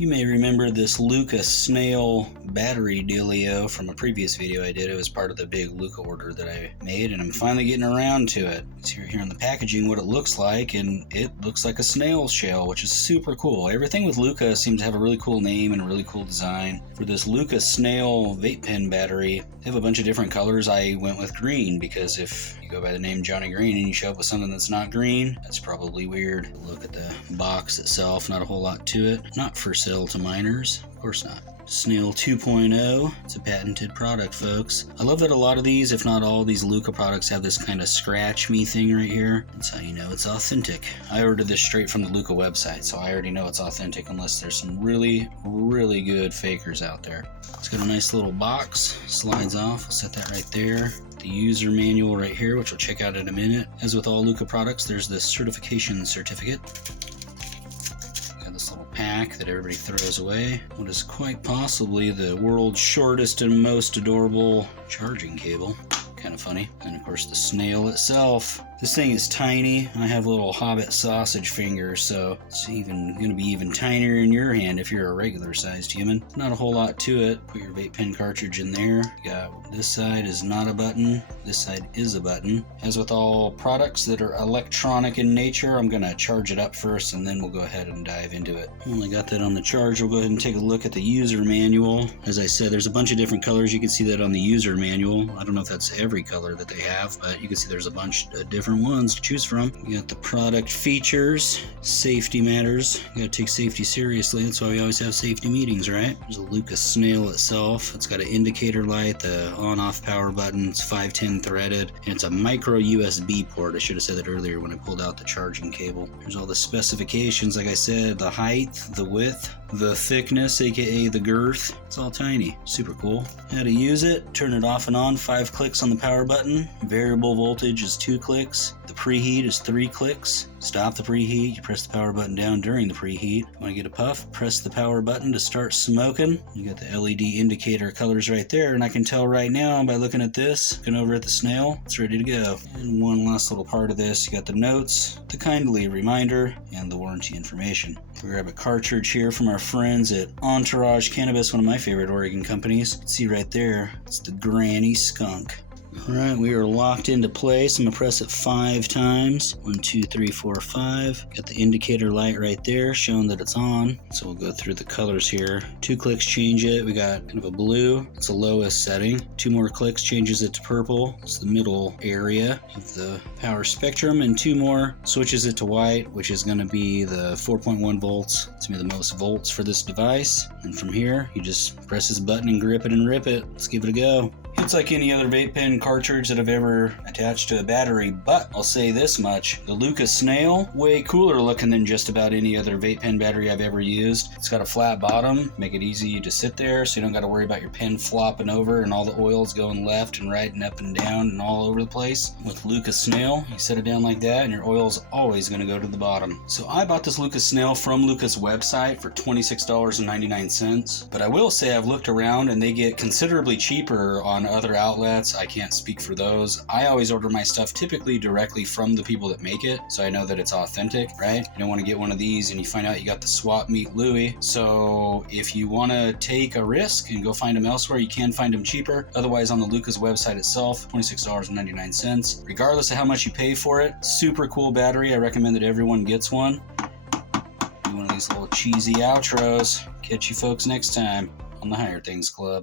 You may remember this Lookah Snail battery dealio from a previous video I did. It was part of the big Lookah order that I made, and I'm finally getting around to it. It's here on the packaging what it looks like, and it looks like a snail shell, which is super cool. Everything with Lookah seems to have a really cool name and a really cool design. For this Lookah Snail vape pen battery, they have a bunch of different colors. I went with green because if you go by the name Johnny Green and you show up with something that's not green, that's probably weird. Look at the box itself, not a whole lot to it. Not for sale to minors, of course not. Snail 2.0, it's a patented product, folks. I love that a lot of these, if not all, these Lookah products have this kind of scratch me thing right here. That's how you know it's authentic. I ordered this straight from the Lookah website, so I already know it's authentic unless there's some really, really good fakers out there. It's got a nice little box, slides off, I'll set that right there. The user manual right here, which we'll check out in a minute. As with all Lookah products, there's this certification certificate. This little pack that everybody throws away. What is quite possibly the world's shortest and most adorable charging cable. Kind of funny. And of course the snail itself. This thing is tiny. I have little hobbit sausage fingers, so it's going to be even tinier in your hand if you're a regular sized human. Not a whole lot to it. Put your vape pen cartridge in there. You got this side is not a button. This side is a button. As with all products that are electronic in nature, I'm going to charge it up first and then we'll go ahead and dive into it. Only got that on the charge. We'll go ahead and take a look at the user manual. As I said, there's a bunch of different colors. You can see that on the user manual. I don't know if that's every color that they have, but you can see there's a bunch of different ones to choose from. You got the product features, safety matters. You gotta take safety seriously. That's why we always have safety meetings, right? There's a Lookah Snail itself. It's got an indicator light, the on-off power button. It's 510 threaded, and it's a micro USB port. I should have said that earlier when I pulled out the charging cable. There's all the specifications. Like I said, the height, the width, the thickness, aka the girth. It's all tiny. Super cool. How to use it: turn it off and on, 5 clicks on the power button. Variable voltage is 2 clicks. The preheat is 3 clicks. Stop the preheat, you press the power button down during the preheat. Want to get a puff, press the power button to start smoking. You got the LED indicator colors right there, and I can tell right now by looking at this, looking over at the snail, it's ready to go. And one last little part of this, you got the notes, the kindly reminder, and the warranty information. We grab a cartridge here from our friends at Entourage Cannabis, one of my favorite Oregon companies. See right there, it's the Granny Skunk. Alright, we are locked into place. I'm going to press it 5 times. 1, 2, 3, 4, 5. Got the indicator light right there showing that it's on. So we'll go through the colors here. 2 clicks change it. We got kind of a blue. It's the lowest setting. 2 more clicks changes it to purple. It's the middle area of the power spectrum. And 2 more switches it to white, which is going to be the 4.1 volts. It's going to be the most volts for this device. And from here, you just press this button and grip it and rip it. Let's give it a go. It's like any other vape pen cartridge that I've ever attached to a battery, but I'll say this much. The Lookah Snail, way cooler looking than just about any other vape pen battery I've ever used. It's got a flat bottom, make it easy to sit there so you don't got to worry about your pen flopping over and all the oils going left and right and up and down and all over the place. With Lookah Snail, you set it down like that and your oil's always going to go to the bottom. So I bought this Lookah Snail from Lookah's website for $26.99, but I will say I've looked around and they get considerably cheaper on other outlets. I can't speak for those. I always order my stuff typically directly from the people that make it, so I know that it's authentic, right? You don't want to get one of these and you find out you got the swap meet Louie. So if you want to take a risk and go find them elsewhere, you can find them cheaper. Otherwise, on the Lookah's website itself, $26.99. Regardless of how much you pay for it, super cool battery. I recommend that everyone gets one. Do one of these little cheesy outros. Catch you folks next time on the Higher Things Club.